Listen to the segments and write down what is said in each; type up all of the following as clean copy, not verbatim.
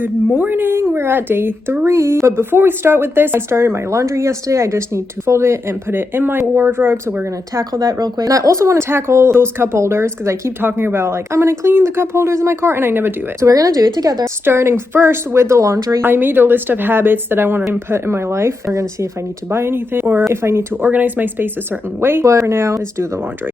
Good morning, we're at day 3. But before we start with this, I started my laundry yesterday. I just need to fold it and put it in my wardrobe, so we're gonna tackle that real quick. And I also want to tackle those cup holders because I keep talking about like, I'm gonna clean the cup holders in my car and I never do it. So we're gonna do it together. Starting first with the laundry, I made a list of habits that I want to input in my life. We're gonna see if I need to buy anything or if I need to organize my space a certain way. But for now, let's do the laundry.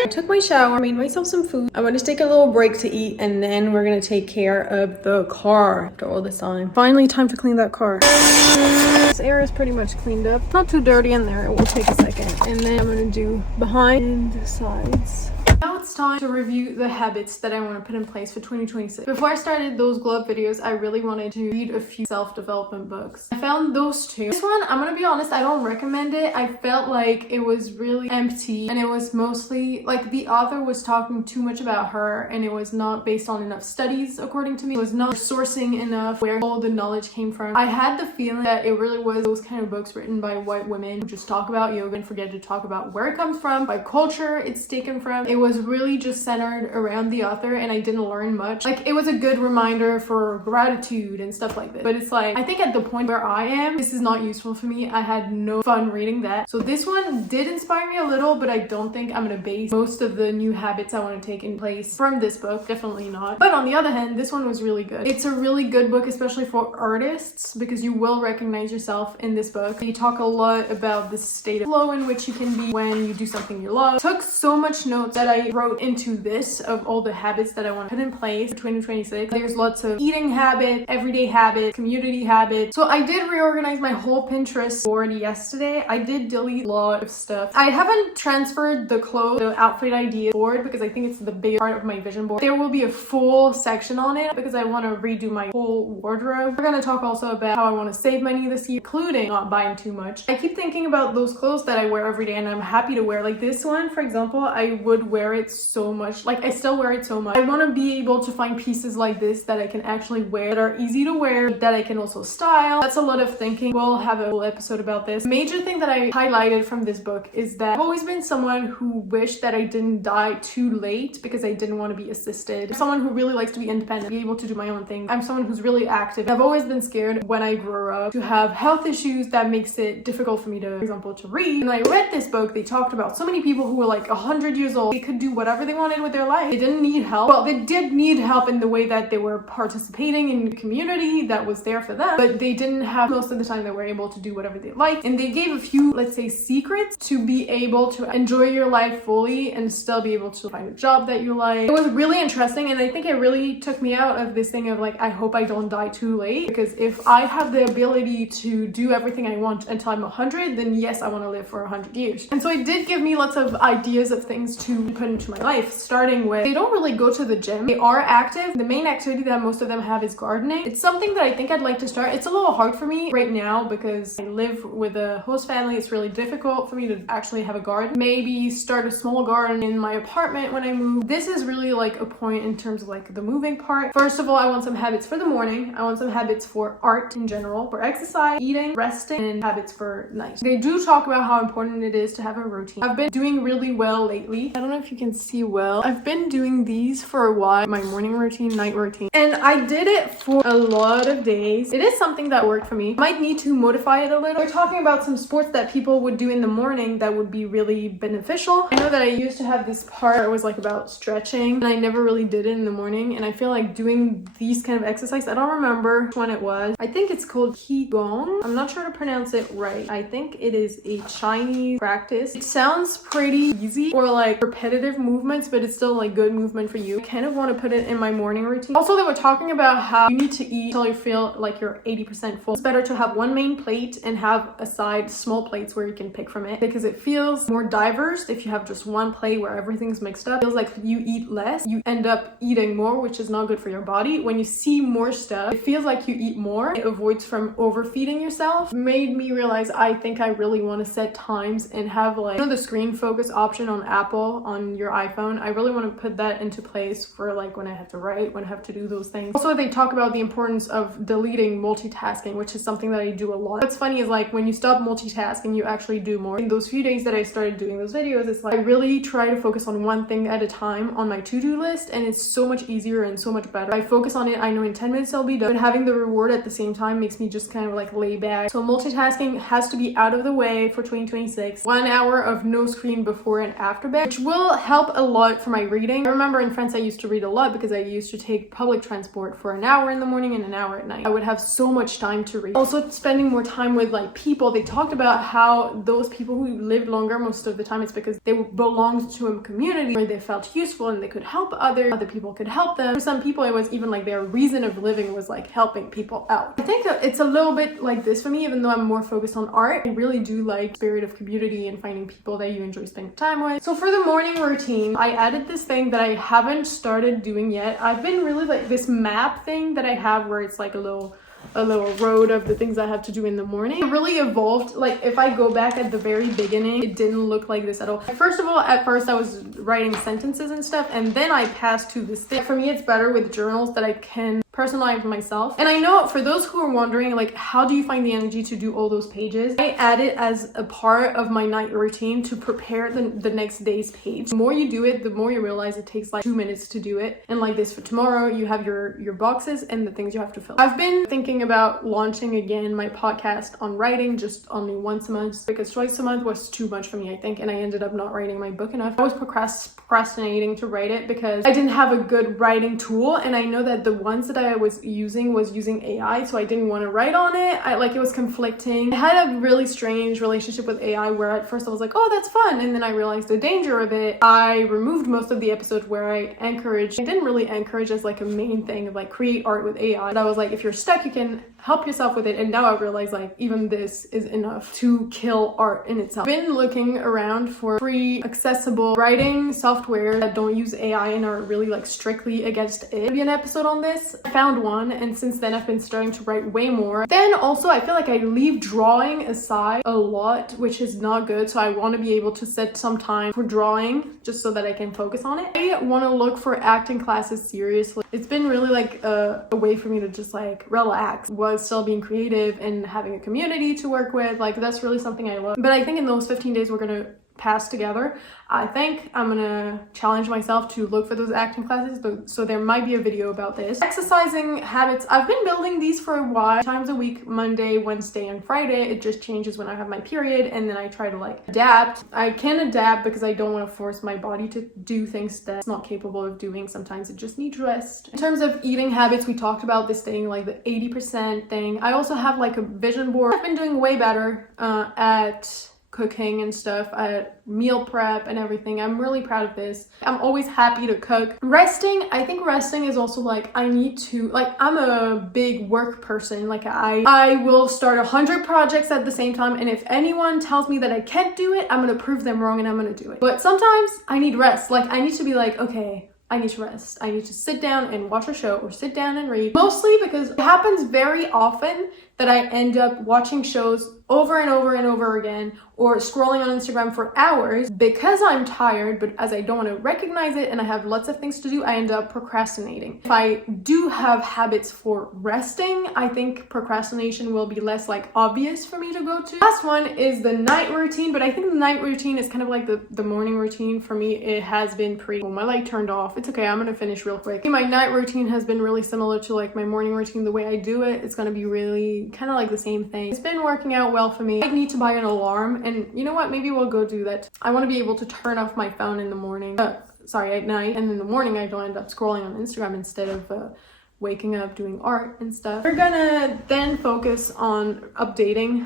I took my shower, made myself some food. I'm gonna take a little break to eat and then we're gonna take care of the car after all this time. Finally, time to clean that car. This area is pretty much cleaned up. Not too dirty in there, it will take a second. And then I'm gonna do behind and the sides. Now it's time to review the habits that I want to put in place for 2026. Before I started those glow up videos, I really wanted to read a few self-development books. I found those two. This one, I'm gonna be honest, I don't recommend it. I felt like it was really empty and it was mostly like the author was talking too much about her and it was not based on enough studies, according to me. It was not sourcing enough where all the knowledge came from. I had the feeling that it really was those kind of books written by white women who just talk about yoga and forget to talk about where it comes from, by culture it's taken from. It was really just centered around the author and I didn't learn much. Like, it was a good reminder for gratitude and stuff like that. But it's like, I think at the point where I am, this is not useful for me. I had no fun reading that. So this one did inspire me a little, but I don't think I'm gonna base most of the new habits I want to take in place from this book. Definitely not. But on the other hand, this one was really good. It's a really good book, especially for artists, because you will recognize yourself in this book. They talk a lot about the state of flow in which you can be when you do something you love. Took so much notes that I wrote into this of all the habits that I want to put in place for 2026. There's lots of eating habits, everyday habits, community habits. So I did reorganize my whole Pinterest board yesterday. I did delete a lot of stuff. I haven't transferred the clothes, the outfit idea board because I think it's the big part of my vision board. There will be a full section on it because I want to redo my whole wardrobe. We're going to talk also about how I want to save money this year, including not buying too much. I keep thinking about those clothes that I wear every day and I'm happy to wear. Like this one, for example, I would wear it so much. Like, I still wear it so much. I want to be able to find pieces like this that I can actually wear, that are easy to wear, that I can also style. That's a lot of thinking. We'll have a whole episode about this. Major thing that I highlighted from this book is that I've always been someone who wished that I didn't die too late because I didn't want to be assisted. I'm someone who really likes to be independent, be able to do my own thing. I'm someone who's really active. I've always been scared when I grew up to have health issues that makes it difficult for me to, for example, to read. When I read this book, they talked about so many people who were like 100 years old. They could do whatever they wanted with their life. They didn't need help. Well, they did need help in the way that they were participating in the community that was there for them, but they didn't have, most of the time they were able to do whatever they liked. And they gave a few, let's say, secrets to be able to enjoy your life fully and still be able to find a job that you like. It was really interesting and I think it really took me out of this thing of like, I hope I don't die too late, because if I have the ability to do everything I want until I'm 100, then yes, I want to live for 100 years. And so it did give me lots of ideas of things to put into my life, starting with, they don't really go to the gym. They are active. The main activity that most of them have is gardening. It's something that I think I'd like to start. It's a little hard for me right now because I live with a host family. It's really difficult for me to actually have a garden. Maybe start a small garden in my apartment when I move. This is really like a point in terms of like the moving part. First of all, I want some habits for the morning. I want some habits for art in general, for exercise, eating, resting, and habits for night. They do talk about how important it is to have a routine. I've been doing really well lately. I don't know if you can see well. I've been doing these for a while, my morning routine, night routine, and I did it for a lot of days. It is something that worked for me. Might need to modify it a little. We're talking about some sports that people would do in the morning that would be really beneficial. I know that I used to have this part where it was like about stretching and I never really did it in the morning, and I feel like doing these kind of exercises, I don't remember which one it was. I think it's called Qigong. I'm not sure to pronounce it right. I think it is a Chinese practice. It sounds pretty easy or like repetitive movements, but it's still like good movement for you. I kind of want to put it in my morning routine. Also, they were talking about how you need to eat until you feel like you're 80% full. It's better to have one main plate and have aside small plates where you can pick from it, because it feels more diverse if you have just one plate where everything's mixed up. It feels like you eat less, you end up eating more, which is not good for your body. When you see more stuff, it feels like you eat more. It avoids from overfeeding yourself. Made me realize I think I really want to set times and have like, you know, the screen focus option on Apple on on your iPhone. I really want to put that into place for like when I have to write, when I have to do those things. Also, they talk about the importance of deleting multitasking, which is something that I do a lot. What's funny is like when you stop multitasking, you actually do more. In those few days that I started doing those videos, it's like I really try to focus on one thing at a time on my to-do list, and it's so much easier and so much better. I focus on it, I know in 10 minutes I'll be done, but having the reward at the same time makes me just kind of like lay back. So multitasking has to be out of the way for 2026. 1 hour of no screen before and after bed, which will help a lot for my reading. I remember in France I used to read a lot because I used to take public transport for an hour in the morning and an hour at night. I would have so much time to read. Also, spending more time with like people. They talked about how those people who lived longer, most of the time it's because they belonged to a community where they felt useful and they could help others. Other people could help them. For some people, it was even like their reason of living was like helping people out. I think it's a little bit like this for me, even though I'm more focused on art. I really do like spirit of community and finding people that you enjoy spending time with. So for the morning routine, I added this thing that I haven't started doing yet. I've been really like this map thing that I have where it's like a little road of the things I have to do in the morning. It really evolved. Like if I go back at the very beginning, it didn't look like this at all. First of all, at first I was writing sentences and stuff, and then I passed to this thing. For me, it's better with journals that I can personalize myself. And I know for those who are wondering, like, how do you find the energy to do all those pages? I add it as a part of my night routine to prepare the next day's page. The more you do it, the more you realize it takes like 2 minutes to do it. And like this for tomorrow, you have your boxes and the things you have to fill. I've been thinking about launching again my podcast on writing, just only once a month, because twice a month was too much for me, I think, and I ended up not writing my book enough. I was procrastinating to write it because I didn't have a good writing tool, and I know that the ones that I was using AI, so I didn't want to write on it. It was conflicting. I had a really strange relationship with AI where at first I was like, oh, that's fun, and then I realized the danger of it. I removed most of the episodes where I didn't really encourage as like a main thing of like create art with AI, but I was like, if you're stuck, you can help yourself with it. And now I realize like even this is enough to kill art in itself. I've been looking around for free accessible writing software that don't use AI and are really like strictly against it. Maybe an episode on this. I found one, and since then I've been starting to write way more. Then also I feel like I leave drawing aside a lot, which is not good, so I want to be able to set some time for drawing just so that I can focus on it. I want to look for acting classes seriously. It's been really like a way for me to just like relax while still being creative and having a community to work with. Like that's really something I love. But I think in those 15 days we're gonna pass together, I think I'm gonna challenge myself to look for those acting classes, so there might be a video about this. Exercising habits, I've been building these for a while. Times a week, Monday, Wednesday, and Friday. It just changes when I have my period, and then I try to like adapt. I can adapt because I don't want to force my body to do things that it's not capable of doing. Sometimes it just needs rest. In terms of eating habits, we talked about this thing, like the 80% thing. I also have like a vision board. I've been doing way better at cooking and stuff, at meal prep and everything. I'm really proud of this. I'm always happy to cook. Resting, I think resting is also like, I need to, like, I'm a big work person. Like I will start 100 projects at the same time, and if anyone tells me that I can't do it, I'm gonna prove them wrong and I'm gonna do it. But sometimes I need rest. Like I need to be like, okay, I need to rest. I need to sit down and watch a show or sit down and read. Mostly because it happens very often that I end up watching shows over and over and over again, or scrolling on Instagram for hours because I'm tired, but as I don't want to recognize it and I have lots of things to do, I end up procrastinating. If I do have habits for resting, I think procrastination will be less like obvious for me to go to. Last one is the night routine, but I think the night routine is kind of like the morning routine. For me, it has been pretty, my light turned off. It's okay, I'm gonna finish real quick. My night routine has been really similar to like my morning routine. The way I do it, it's gonna be really kind of like the same thing. It's been working out well for me. I need to buy an alarm, and you know what, maybe we'll go do that. I want to be able to turn off my phone in the morning, at night, and in the morning I don't end up scrolling on Instagram instead of waking up doing art and stuff. We're gonna then focus on updating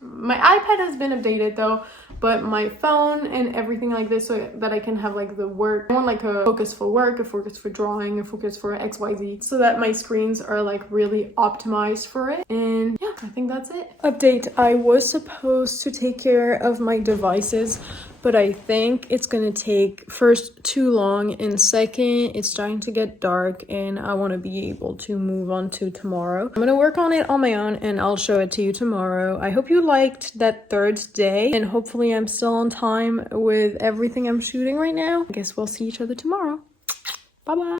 my iPad has been updated though, but my phone and everything like this, so that I can have like the work. I want like a focus for work, a focus for drawing, a focus for XYZ, so that my screens are like really optimized for it. And yeah, I think that's it. Update, I was supposed to take care of my devices, but I think it's gonna take first too long, and second it's starting to get dark and I want to be able to move on to tomorrow. I'm gonna work on it on my own and I'll show it to you tomorrow. I hope you liked that third day, and hopefully I'm still on time with everything I'm shooting right now. I guess we'll see each other tomorrow. Bye bye.